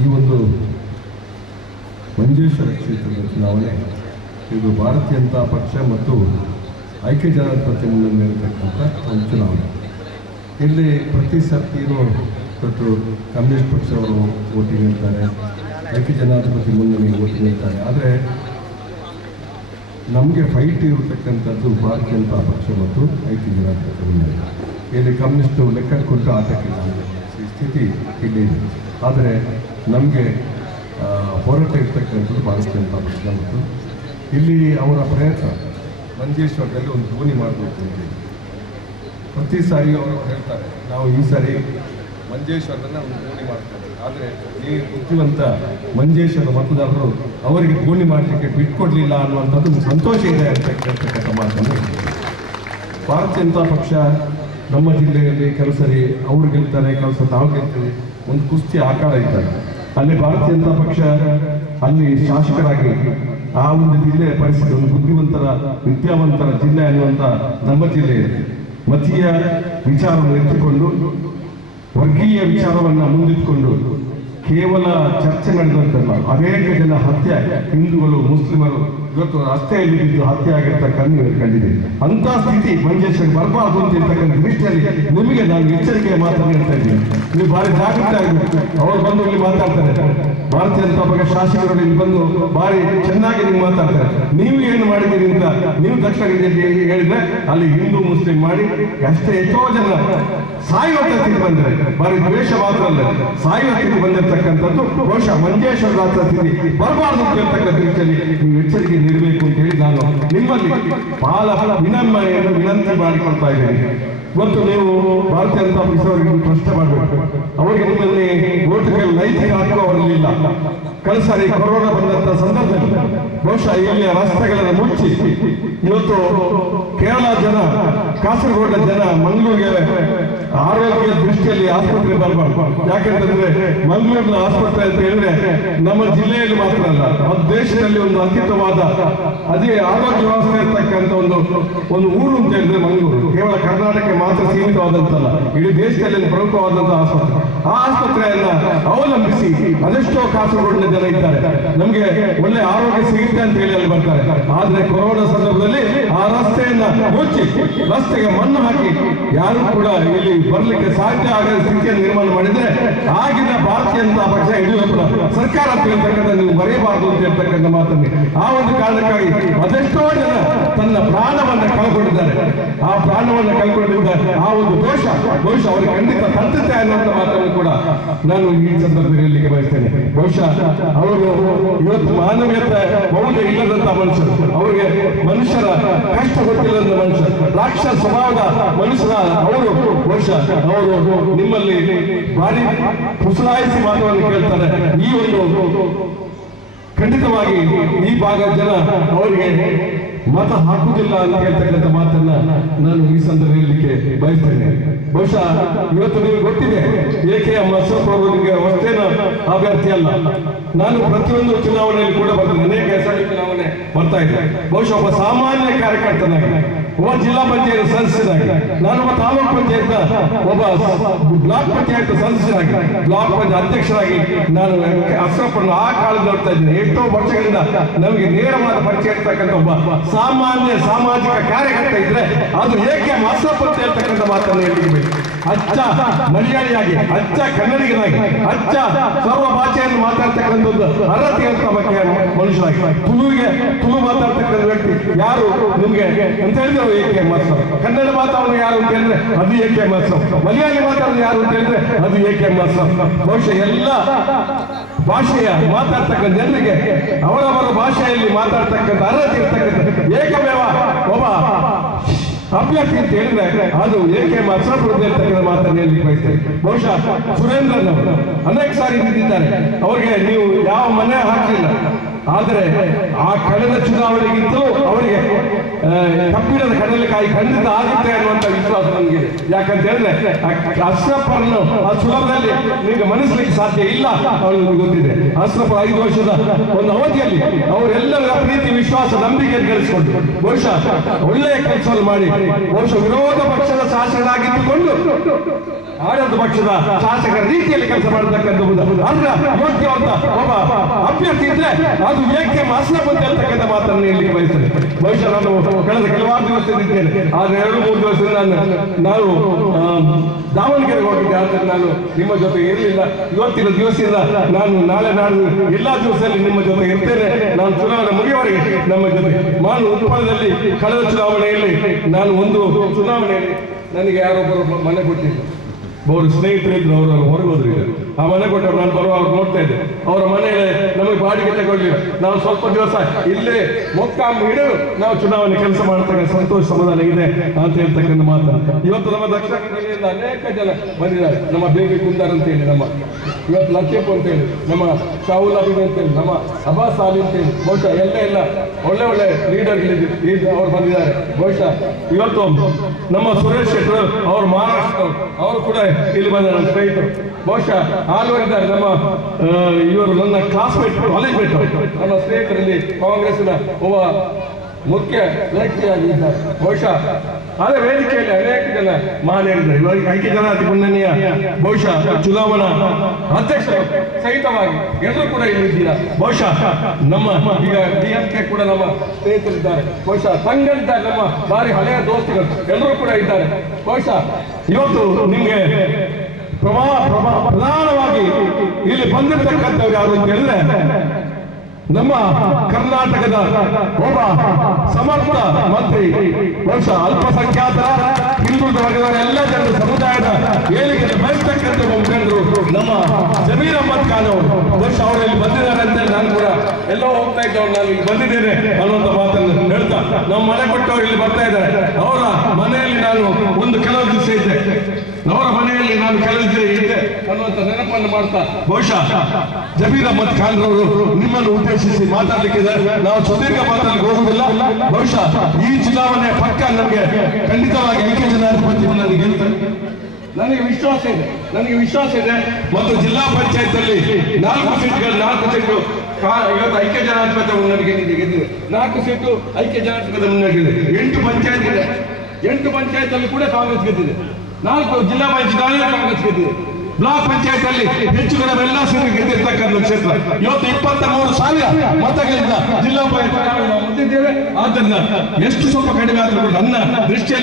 ಈ ಒಂದು ಮಂಜೇಶ್ವರ ಕ್ಷೇತ್ರದ ಚುನಾವಣೆ ಇದು ಭಾರತೀಯ ಜನತಾ ಪಕ್ಷ ಮತ್ತು ಐಕ್ಯ ಜನಾಧಿಪತ್ಯ ಮುನ್ನಡೆ ಇರತಕ್ಕಂಥ ಒಂದು ಚುನಾವಣೆ. ಇಲ್ಲಿ ಪ್ರತಿ ಸರ್ತಿಯೂ ಇವತ್ತು ಕಮ್ಯುನಿಸ್ಟ್ ಪಕ್ಷವರು ಓಟಿಂಗ್ ಹೇಳ್ತಾರೆ, ಐಕ್ಯ ಜನಾಧಿಪತ್ಯ ಮುನ್ನಡೆ ಓಟಿಂಗ್ ಹೇಳ್ತಾರೆ. ಆದರೆ ನಮಗೆ ಫೈಟ್ ಇರತಕ್ಕಂಥದ್ದು ಭಾರತೀಯ ಜನತಾ ಪಕ್ಷ ಮತ್ತು ಐಕ್ಯ ಜನಾಧಿಪತ್ಯ ಮುನ್ನಡೆ. ಇಲ್ಲಿ ಕಮ್ಯುನಿಸ್ಟು ಲೆಕ್ಕ ಕೊಟ್ಟು ಆಟಕ್ಕಿಲ್ಲ ಈ ಸ್ಥಿತಿ ಇಲ್ಲಿ ಇದೆ. ಆದರೆ ನಮಗೆ ಹೋರಾಟ ಇರ್ತಕ್ಕಂಥದ್ದು ಭಾರತೀಯ ಜನತಾ ಪಕ್ಷ ಮತ್ತು ಇಲ್ಲಿ ಅವರ ಪ್ರಯತ್ನ ಮಂಜೇಶ್ವರದಲ್ಲಿ ಒಂದು ಧೋನಿ ಮಾಡಬೇಕು ಅಂತ ಪ್ರತಿ ಸಾರಿ ಅವರು ಹೇಳ್ತಾರೆ, ನಾವು ಈ ಸಾರಿ ಮಂಜೇಶ್ವರದನ್ನು ಒಂದು ಧೋನಿ ಮಾಡ್ತಾರೆ. ಆದರೆ ಈ ಬುದ್ಧಿವಂತ ಮಂಜೇಶ್ವರ ಮತದಾರರು ಅವರಿಗೆ ಧೋನಿ ಮಾಡಲಿಕ್ಕೆ ಬಿಟ್ಕೊಡ್ಲಿಲ್ಲ ಅನ್ನುವಂಥದ್ದು ಒಂದು ಸಂತೋಷ ಇದೆ ಅಂತಕ್ಕಂಥ ಮಾತನ್ನು ಭಾರತೀಯ ಜನತಾ ಪಕ್ಷ ನಮ್ಮ ಜಿಲ್ಲೆಯಲ್ಲಿ ಕೆಲವು ಸರಿ ಅವ್ರು ಗೆಲ್ತಾರೆ, ಕೆಲಸ ನಾವು ಗೆಲ್ತೀವಿ, ಒಂದು ಕುಸ್ತಿ ಆಕಾರ ಇದ್ದಾರೆ. ಅಲ್ಲಿ ಭಾರತೀಯ ಜನತಾ ಪಕ್ಷ ಅಲ್ಲಿ ಶಾಸಕರಾಗಿ ಆ ಒಂದು ಜಿಲ್ಲೆಯ ಪರಿಸ್ಥಿತಿ ಒಂದು ಬುದ್ಧಿವಂತರ ವಿದ್ಯಾವಂತರ ಜಿಲ್ಲೆ ಅನ್ನುವಂಥ ನಮ್ಮ ಜಿಲ್ಲೆ ಮತೀಯ ವಿಚಾರವನ್ನು ಎತ್ತಿಕೊಂಡು ವರ್ಗೀಯ ವಿಚಾರವನ್ನು ಮುಂದಿಟ್ಟುಕೊಂಡು ಕೇವಲ ಚರ್ಚೆ ನಡೆದಂತಲ್ಲ, ಅನೇಕ ಜನ ಹತ್ಯೆ, ಹಿಂದೂಗಳು ಮುಸ್ಲಿಮರು ಇವತ್ತು ರಸ್ತೆಯಲ್ಲಿ ಬಿದ್ದು ಹತ್ಯೆ ಆಗಿರ್ತಕ್ಕಂಥ ಕಂಡಿದೆ. ಅಂತ ಸ್ಥಿತಿ ಮಂಜೇಶ್ವರ ಬರಬಾರ್ದು ಅಂತ ಇರ್ತಕ್ಕಂಥ ದೃಷ್ಟಿಯಲ್ಲಿ ನಿಮಗೆ ನಾನು ಎಚ್ಚರಿಕೆಯ ಮಾತನ್ನು ಹೇಳ್ತಾ ಇದ್ದೀನಿ. ನೀವು ಭಾರಿ ಜಾಗೃತಿ ಆಗಬೇಕು. ಅವರು ಬಂದು ಇಲ್ಲಿ ಮಾತಾಡ್ತಾರೆ, ಭಾರತೀಯ ಜನತಾ ಪಕ್ಷ ಶಾಸಕರು ಇಲ್ಲಿ ಬಂದು ಭಾರಿ ಚೆನ್ನಾಗಿ ನೀವು ಮಾತಾಡ್ತಾರೆ. ನೀವು ಏನು ಮಾಡಿದ್ದೀರಿ ಅಂತ ನೀವು ದಕ್ಷಿಣ ಕನ್ನಡ ಹೇಳಿದ್ರೆ ಅಲ್ಲಿ ಹಿಂದೂ ಮುಸ್ಲಿಂ ಮಾಡಿ ಅಷ್ಟೇ ಎಷ್ಟೋ ಜನ ಸಾಯುವ ಸ್ಥಿತಿ ಬಂದರೆ ಭಾರಿ ದ್ವೇಷ ಮಾತ್ರ ಅಲ್ಲ ಸಾಯುವ ಸ್ಥಿತಿ ಬಂದಿರತಕ್ಕಂಥದ್ದು ಬಹುಶಃ ಮಂಜೇಶ್ವರ ಸ್ಥಿತಿ ಬರಬಾರ್ದು ಅಂತ ಹೇಳ್ತಕ್ಕಂಥ ರೀತಿಯಲ್ಲಿ ನೀವು ಎಚ್ಚರಿಕೆ ನೀಡಬೇಕು ಅಂತ ಹೇಳಿ ನಾನು ನಿಮ್ಮಲ್ಲಿ ಬಹಳ ವಿನಮ್ರತೆಯನ್ನು ವಿನಂತಿ ಮಾಡಿಕೊಳ್ತಾ ಇದ್ದೇನೆ. ಇವತ್ತು ನೀವು ಭಾರತೀಯ ಜನತಾ ಪಕ್ಷದವರಿಗೆ ಪ್ರಶ್ನೆ ಮಾಡಬೇಕು, ಅವರಿಗೆ ನಿಮ್ಮಲ್ಲಿ ಓಟುಗಳು ನೈತಿಕ ಹಕ್ಕು ಅವರಲ್ಲಿಲ್ಲ. ಕಳೆದ ಸಾರಿ ಕೊರೋನಾ ಬಂದಂತ ಸಂದರ್ಭದಲ್ಲಿ ಬಹುಶಃ ಇಲ್ಲಿಯ ರಸ್ತೆಗಳನ್ನು ಮುಚ್ಚಿ ಇವತ್ತು ಕೇರಳ ಜನ, ಕಾಸರಗೋಡ ಜನ ಮಂಗಳೂರಿಗೆ ಆರೋಗ್ಯ ದೃಷ್ಟಿಯಲ್ಲಿ ಆಸ್ಪತ್ರೆ ಬರಬಾರ್ದು. ಯಾಕೆಂತಂದ್ರೆ ಮಂಗಳೂರಿನ ಆಸ್ಪತ್ರೆ ಅಂತ ಹೇಳಿದ್ರೆ ನಮ್ಮ ಜಿಲ್ಲೆಯಲ್ಲಿ ಮಾತ್ರ ಅಲ್ಲ, ಅದು ದೇಶದಲ್ಲಿ ಒಂದು ಅತ್ಯುತ್ತಮವಾದ ಅದೇ ಆರೋಗ್ಯ ವ್ಯವಸ್ಥೆ ಇರ್ತಕ್ಕಂಥ ಒಂದು ಊರು ಅಂತ ಹೇಳಿದ್ರೆ ಮಂಗಳೂರು ಕೇವಲ ಕರ್ನಾಟಕಕ್ಕೆ ಮಾತ್ರ ಸೀಮಿತವಾದಂತಲ್ಲ, ಇಡೀ ದೇಶದಲ್ಲಿ ಪ್ರಮುಖವಾದಂತಹ ಆಸ್ಪತ್ರೆ. ಆ ಆಸ್ಪತ್ರೆಯನ್ನ ಅವಲಂಬಿಸಿ ಅದೆಷ್ಟೋ ಕಾಸರಗೋಡಿನ ಜನ ಇದ್ದಾರೆ, ನಮಗೆ ಒಳ್ಳೆ ಆರೋಗ್ಯ ಸಿಗುತ್ತೆ ಅಂತ ಹೇಳಿ ಅಲ್ಲಿ ಬರ್ತಾರೆ. ಆದ್ರೆ ಕೊರೋನಾ ಸಂದರ್ಭದಲ್ಲಿ ಆ ರಸ್ತೆಯನ್ನ ಮುಚ್ಚಿ ರಸ್ತೆಗೆ ಮಣ್ಣು ಹಾಕಿ ಯಾರು ಕೂಡ ಇಲ್ಲಿ ಬರ್ಲಿಕ್ಕೆ ಸಾಧ್ಯ ಆಗದ ಸ್ಥಿತಿಯನ್ನು ನಿರ್ಮಾಣ ಮಾಡಿದ್ರೆ ಆಗಿನ ಭಾರತೀಯ ಜನತಾ ಪಕ್ಷ ಯಡಿಯೂರಪ್ಪನ ಸರ್ಕಾರ ಅಂತ ಹೇಳ್ತಕ್ಕಂಥ ನೀವು ಬರೆಯಬಾರದು ಅಂತ ಹೇಳ್ತಕ್ಕಂಥ ಮಾತನ್ನು ಆ ಒಂದು ಕಾರಣಕ್ಕಾಗಿ ಅದೆಷ್ಟೋ ಜನ ತನ್ನ ಪ್ರಾಣವನ್ನ ಕಳ್ಕೊಂಡಿದ್ದಾರೆ. ಆ ಪ್ರಾಣವನ್ನ ಕಳ್ಕೊಂಡಿದ್ದಾರೆ. ಆ ಒಂದು ಬಹುಶಃ ಅವರಿಗೆ ಖಂಡಿತ ತಟ್ಟುತ್ತೆ ಅನ್ನುವಂಥ ಮಾತನ್ನು ಕೂಡ ನಾನು ಈ ಸಂದರ್ಭದಲ್ಲಿ ಹೇಳಲಿಕ್ಕೆ ಬಯಸ್ತೇನೆ. ಬಹುಶಃ ಅವರು ಇವತ್ತು ಮಾನವೀಯತೆ ಮೌಲ್ಯ ಇಲ್ಲದಂತ ಮನುಷ್ಯರು, ಅವರಿಗೆ ಮನುಷ್ಯರ ಕಷ್ಟ ಗೊತ್ತಿಲ್ಲದಂತ ಮನುಷ್ಯರು, ರಾಕ್ಷಸ ಸ್ವಭಾವದ ಮನುಷ್ಯರ ಅವರು ಬಹುಶಃ ಅವರು ನಿಮ್ಮಲ್ಲಿ ಭಾರಿ ಪುಸಲಾಯಿಸಿ ಮಾತನ್ನು ಕೇಳ್ತಾರೆ. ಈ ಒಂದು ಖಂಡಿತವಾಗಿ ಈ ಭಾಗದ ಜನ ಅವರಿಗೆ ಮತ ಹಾಕುವುದಿಲ್ಲ ಅಂತ ಹೇಳ್ತಕ್ಕಂಥ ಮಾತನ್ನ ನಾನು ಈ ಸಂದರ್ಭ ಹೇಳಲಿಕ್ಕೆ ಬಯಸ್ತೇನೆ. ಬಹುಶಃ ಇವತ್ತು ನಿಮಗೆ ಗೊತ್ತಿದೆ, ಎ.ಕೆ.ಎಂ. ಅಶೋಕ್ ಅವರು ನಿಮಗೆ ಹೊಸೇನ ಅಭ್ಯರ್ಥಿ ಅಲ್ಲ. ನಾನು ಪ್ರತಿಯೊಂದು ಚುನಾವಣೆಯಲ್ಲಿ ಕೂಡ ಬರ್ತೇನೆ, ಅನೇಕ ಹೆಸರು ಚುನಾವಣೆ ಬರ್ತಾ ಇದೆ. ಬಹುಶಃ ಒಬ್ಬ ಸಾಮಾನ್ಯ ಕಾರ್ಯಕರ್ತನಾಗಿ, ಒಬ್ಬ ಜಿಲ್ಲಾ ಪಂಚಾಯತ್ ಸದಸ್ಯನಾಗಿ, ನಾನೊಬ್ಬ ತಾಲೂಕು ಪಂಚಾಯತ್ ಒಬ್ಬ ಬ್ಲಾಕ್ ಪಂಚಾಯತ್ ಸದಸ್ಯನಾಗಿ, ಬ್ಲಾಕ್ ಪಂಚಾಯತ್ ಅಧ್ಯಕ್ಷರಾಗಿ ನಾನು ಅಶೋಕನ್ನು ಆ ಕಾಲದಲ್ಲಿ ನೋಡ್ತಾ ಇದ್ದೇನೆ. ಎಷ್ಟೋ ವರ್ಷಗಳಿಂದ ನಮಗೆ ನೇರವಾದ ಪರಿಚಯ ಇರ್ತಕ್ಕಂಥ ಒಬ್ಬ ಸಾಮಾನ್ಯ ಸಾಮಾಜಿಕ ಕಾರ್ಯಕರ್ತ ಇದ್ರೆ ಅದು ಎ.ಕೆ.ಎಂ. ಅಶೋಕ್ ಅಂತ ಹೇಳ್ತಕ್ಕಂಥ ಮಾತನ್ನು ಹೇಳಿರ್ಬೇಕು. ಅಚ್ಚ ಮಲಯಾಳಿಯಾಗಿ, ಅಚ್ಚ ಕನ್ನಡಿಗನಾಗಿ, ಅಚ್ಚ ಸರ್ವ ಭಾಷೆಯನ್ನು ಮಾತಾಡ್ತಕ್ಕಂಥದ್ದು ಅರ್ಹತೆ ಇರುತ್ತ ಬಗ್ಗೆ ಮನುಷ್ಯರಾಗಿ, ತುಳು ಮಾತಾಡ್ತಕ್ಕಂಥ ವ್ಯಕ್ತಿ ಯಾರು ನಿಮ್ಗೆ ಅಂತ ಹೇಳಿದ್ರೆ ಎ.ಕೆ.ಎಂ. ಅಶೋಕ್. ಕನ್ನಡ ಮಾತಾಡೋದು ಯಾರು ಅಂತ ಹೇಳಿದ್ರೆ ಅದು ಎ.ಕೆ.ಎಂ. ಅಶೋಕ್. ಮಲಯಾಳಿ ಮಾತಾಡೋದು ಯಾರು ಅಂತ ಹೇಳಿದ್ರೆ ಅದು ಎ.ಕೆ.ಎಂ. ಅಶೋಕ್. ಬಹುಶಃ ಎಲ್ಲ ಭಾಷೆಯ ಮಾತಾಡ್ತಕ್ಕಂಥ ಜನರಿಗೆ ಅವರವರ ಭಾಷೆಯಲ್ಲಿ ಮಾತಾಡ್ತಕ್ಕಂಥ ಅರ್ಹತೆ ಇರ್ತಕ್ಕಂಥ ಏಕಮೇವ ಒಬ್ಬ ಅಭ್ಯರ್ಥಿ ಅಂತ ಹೇಳಿದ್ರೆ ಅದು ಎ.ಕೆ.ಎಂ. ಅಶೋಕ್ ಇರ್ತಕ್ಕಂಥ ಮಾತನ್ನು ಹೇಳಲಿಕ್ಕೆ ಬಯಸ್ತೇನೆ. ಬಹುಶಃ ಸುರೇಂದ್ರನ್ ಅವರು ಅನೇಕ ಸಾರಿ ನಿಂತಿದ್ದಾರೆ, ಅವರಿಗೆ ನೀವು ಯಾವ ಮನೆ ಹಾಕಲಿಲ್ಲ, ಆದರೆ ಆ ಕಳೆದ ಚುನಾವಣೆಗಿಂತಲೂ ಅವರಿಗೆ ಕಬ್ಬಿಣದ ಕಡಲೆಕಾಯಿ ಖಂಡಿತ ಆಗುತ್ತೆ ಅನ್ನುವಂಥ ವಿಶ್ವಾಸ ನಮಗಿದೆ. ಯಾಕಂತ ಹೇಳಿದ್ರೆ ಅಶ್ರಫ್ ಅವರನ್ನು ಆ ಸುಲಭದಲ್ಲಿ ನಿಮಗೆ ಮನಸ್ಸಲಿಕ್ಕೆ ಸಾಧ್ಯ ಇಲ್ಲ. ಅವರಿಗೆ ಗೊತ್ತಿದೆ ಅಶ್ರಫ್ 5 ವರ್ಷದ ಒಂದು ಅವಧಿಯಲ್ಲಿ ಅವರೆಲ್ಲರ ಪ್ರೀತಿ ವಿಶ್ವಾಸ ನಂಬಿಕೆ ಗಳಿಸಿಕೊಂಡು ಬಹುಶಃ ಒಳ್ಳೆಯ ಕೆಲಸವನ್ನು ಮಾಡಿ ಬಹುಶಃ ವಿರೋಧ ಪಕ್ಷದ ಶಾಸಕರಾಗಿದ್ದುಕೊಂಡು ಆಡಳಿತ ಪಕ್ಷದ ಶಾಸಕರ ರೀತಿಯಲ್ಲಿ ಕೆಲಸ ಮಾಡತಕ್ಕಂಥದ್ದು ಅರ್ಹ ಯೋಗ್ಯವಂತ ಒಬ್ಬ ಅಭ್ಯರ್ಥಿ ಇದ್ರೆ ಅದು ಏಕೆ ಅಶ್ರಫ್ ಅಂತ ಹೇಳ್ತಕ್ಕಂಥ ಮಾತನ್ನು ಹೇಳಲಿಕ್ಕೆ ಬಯಸ್ತದೆ. ಬಹುಶಃ ನಾನು ಕಳೆದ ಕೆಲವಾರು ದಿವಸದಿದ್ದೇನೆ, ಆದ್ರೆ 2-3 ದಿವಸದಿಂದ ನಾನು ದಾವಣಗೆರೆಗೆ ಹೋಗಿದ್ದೆ. ಆದರೆ ನಾನು ನಿಮ್ಮ ಜೊತೆ ಇರಲಿಲ್ಲ. ಇವತ್ತಿನ ದಿವಸದಿಂದ ನಾನು ನಾಳೆ ಎಲ್ಲ ದಿವಸದಲ್ಲಿ ನಿಮ್ಮ ಜೊತೆ ಇರ್ತೇನೆ. ನಾನು ಚುನಾವಣೆ ಮುಗಿಯವರೆಗೆ ನಮ್ಮ ಜೊತೆ ನಾನು ಉತ್ಪನ್ನದಲ್ಲಿ ಕಳೆದ ಚುನಾವಣೆಯಲ್ಲಿ ನಾನು ಒಂದು ಚುನಾವಣೆಯಲ್ಲಿ ನನಗೆ ಯಾರೊಬ್ಬರು ಮನೆ ಕೊಟ್ಟಿದ್ರು, ಅವರು ಸ್ನೇಹಿತರಿದ್ರು, ಅವರು ಹೊರಗೆ ಹೋದ್ರು. ಈಗ ಆ ಮನೆ ಕೊಟ್ಟರು ನಾನು ಬರುವಾಗ ನೋಡ್ತಾ ಇದ್ದೆ. ಅವರ ಮನೆಯಲ್ಲಿ ನಮಗೆ ಬಾಡಿಗೆ ತಗೊಳ್ಳಿಲ್ಲ. ನಾವು ಸ್ವಲ್ಪ ದಿವಸ ಇಲ್ಲೇ ಮೊಕ್ಕಾಂ ಹಿಡಿದು ನಾವು ಚುನಾವಣೆ ಕೆಲಸ ಮಾಡತಕ್ಕ ಸಂತೋಷ ಸಮಾಧಾನ ಇದೆ ಅಂತ ಹೇಳ್ತಕ್ಕಂಥ ಮಾತು. ಇವತ್ತು ನಮ್ಮ ದಕ್ಷಿಣ ಕನ್ನಡದಿಂದ ಅನೇಕ ಜನ ಬಂದಿದ್ದಾರೆ. ನಮ್ಮ ಬೇಬಿ ಕುಂದರ್ ಅಂತೇಳಿ, ನಮ್ಮ ಇವತ್ತು ಲಕ್ಷೇಪ್ ಅಂತೇಳಿ, ನಮ್ಮ ಶಾಹುಲ್ ಅಬೀದ್ ಅಂತೇಳಿ, ನಮ್ಮ ಅಬ್ಬಾಸ್ ಅಲಿ ಅಂತೇಳಿ, ಬಹುಶಃ ಎಲ್ಲ ಒಳ್ಳೆ ಒಳ್ಳೆ ಲೀಡರ್ ಅವರು ಬಂದಿದ್ದಾರೆ. ಬಹುಶಃ ಇವತ್ತು ನಮ್ಮ ಸುರೇಶ್ ಶೆಟ್ಟರ್ ಅವರು ಮಹಾರಾಷ್ಟ್ರ ಅವರು ಕೂಡ ಇಲ್ಲಿ ಬಂದ ನನ್ನ ಸ್ನೇಹಿತರು. ಬಹುಶಃ ಆಲ್ವರಿದ್ದಾರೆ ನಮ್ಮ ಇವರು ನನ್ನ ಕ್ಲಾಸ್ಮೇಟ್, ಕಾಲೇಜ್ ಮೇಟ್, ನಮ್ಮ ಸ್ನೇಹಿತರಲ್ಲಿ ಕಾಂಗ್ರೆಸ್ನ ಒಬ್ಬ ಮುಖ್ಯ ವ್ಯಕ್ತಿಯಾಗಿದ್ದಾರೆ. ಬಹುಶಃ ಅದೇ ವೇದಿಕೆಯಲ್ಲಿ ಅನೇಕ ಜನ ಮಾನ್ಯರಿದ್ದಾರೆ. ಇವಾಗ ಐಕ್ಯಜನಾಧಿಪತ್ಯ ಮುನ್ನಣಿಯ ಬಹುಶಃ ಚುನಾವಣಾ ಅಧ್ಯಕ್ಷರು ಸಹಿತವಾಗಿ ಎಲ್ಲರೂ ಕೂಡ ಇಲ್ಲಿದ್ದೀರಾ. ಬಹುಶಃ ನಮ್ಮ ಈಗ DMK ಕೂಡ ನಮ್ಮ ಸ್ನೇಹಿತರಿದ್ದಾರೆ. ಬಹುಶಃ ಸಂಘಗಳಿದ್ದಾರೆ, ನಮ್ಮ ಭಾರಿ ಹಳೆಯ ದೋಸ್ತಿಗಳು ಎಲ್ಲರೂ ಕೂಡ ಇದ್ದಾರೆ. ಬಹುಶಃ ಇವತ್ತು ನಿಮ್ಗೆ ಪ್ರಧಾನವಾಗಿ ಇಲ್ಲಿ ಬಂದಿರತಕ್ಕಂಥವ್ರು ಯಾರು ಅಂತ ಹೇಳಿದ್ರೆ ನಮ್ಮ ಕರ್ನಾಟಕದ ಒಬ್ಬ ಸಮರ್ಥ ಮಂತ್ರಿ, ಬಹುಶಃ ಅಲ್ಪಸಂಖ್ಯಾತರ ಹಿಂದುಳಿದ ವರ್ಗದ ಎಲ್ಲ ಜನರ ಸಮುದಾಯದ ಏಳಿಗೆ ಬಯಸ್ತಕ್ಕಂಥ ಮುಖಂಡರು ನಮ್ಮ ಜಮೀರ್ ಅಹ್ಮದ್ ಖಾನ್ ಅವರು. ಬಹುಶಃ ಅವರು ಇಲ್ಲಿ ಬಂದಿದ್ದಾರೆ ಅಂತೇಳಿ ನಾನು ಕೂಡ ಎಲ್ಲೋ ಹೋಗ್ತಾ ಇದ್ದವ್ರು ನಾನು ಇಲ್ಲಿ ಬಂದಿದ್ದೇನೆ ಅನ್ನುವಂಥ ಮಾತನ್ನು ಹೇಳ್ತಾ ನಮ್ಮ ಮನೆ ಕೊಟ್ಟವ್ರು ಇಲ್ಲಿ ಬರ್ತಾ ಇದ್ದಾರೆ. ಅವರ ಮನೆಯಲ್ಲಿ ನಾನು ಒಂದು ಕೆಲವು ದಿವಸ ಇದ್ದೆ, ಅವರ ಮನೆಯಲ್ಲಿ ನಾನು ಕೆಲವು ದಿವಸ ಇದ್ದೆ ಅನ್ನುವಂಥ ನೆನಪನ್ನು ಮಾಡ್ತಾ ಬಹುಶಃ ಜಮೀರ್ ಅಹ್ಮದ್ ಖಾನ್ ಅವರು ನಿಮ್ಮನ್ನು ಉದ್ದೇಶಿಸಿ ಮಾತಾಡಲಿಕ್ಕಿದೆ. ನಾವು ಸುದೀರ್ಘ ಮಾತಾಡಲಿಕ್ಕೆ ಹೋಗುವುದಿಲ್ಲ. ಬಹುಶಃ ಈ ಚುನಾವಣೆ ಪಕ್ಕ ನಮಗೆ ಖಂಡಿತವಾಗಿ ಐಕ್ಯಜನಾಧಿಪತ್ಯ ನನಗೆ ಗೆಲ್ತಾರೆ, ನನಗೆ ವಿಶ್ವಾಸ ಇದೆ. ಮತ್ತು ಜಿಲ್ಲಾ ಪಂಚಾಯತ್ ಅಲ್ಲಿ 4 ಸೀಟ್ಗಳು 4 ಸೀಟು ಇವತ್ತು ಐಕ್ಯಜನಾಧಿಪತ್ಯ ಮುನ್ನಡೆಗೆ ಗೆದ್ದಿದೆ. 4 ಸೀಟು ಐಕ್ಯಜನಾಧಿಪತ್ಯ ಮುನ್ನಡೆಗಿದೆ. 8 ಪಂಚಾಯತ್ ಇದೆ. 8 ಪಂಚಾಯತ್ ಅಲ್ಲಿ ಕೂಡ ಕಾಂಗ್ರೆಸ್ ಗೆದ್ದಿದೆ. 4 ಜಿಲ್ಲಾ ಪಂಚಾಯತ್ ಕಾಂಗ್ರೆಸ್ ಗೆದ್ದಿದೆ. ಬ್ಲಾಕ್ ಪಂಚಾಯತ್ ಅಲ್ಲಿ ಹೆಚ್ಚು ಕಡೆ ಎಲ್ಲ ಸೀಟು ಗೆದ್ದಿರ್ತಕ್ಕಂಥ ಕ್ಷೇತ್ರ. ಇವತ್ತು 23,000 ಮತಗಳಿಂದ ಜಿಲ್ಲಾ ಪಂಚಾಯತ್ ಗೆದ್ದಿದ್ದೇವೆ. ಆದ್ದರಿಂದ ಎಷ್ಟು ಸ್ವಲ್ಪ ಕಡಿಮೆ ಆದರೂ ನನ್ನ ದೃಷ್ಟಿಯಲ್ಲಿ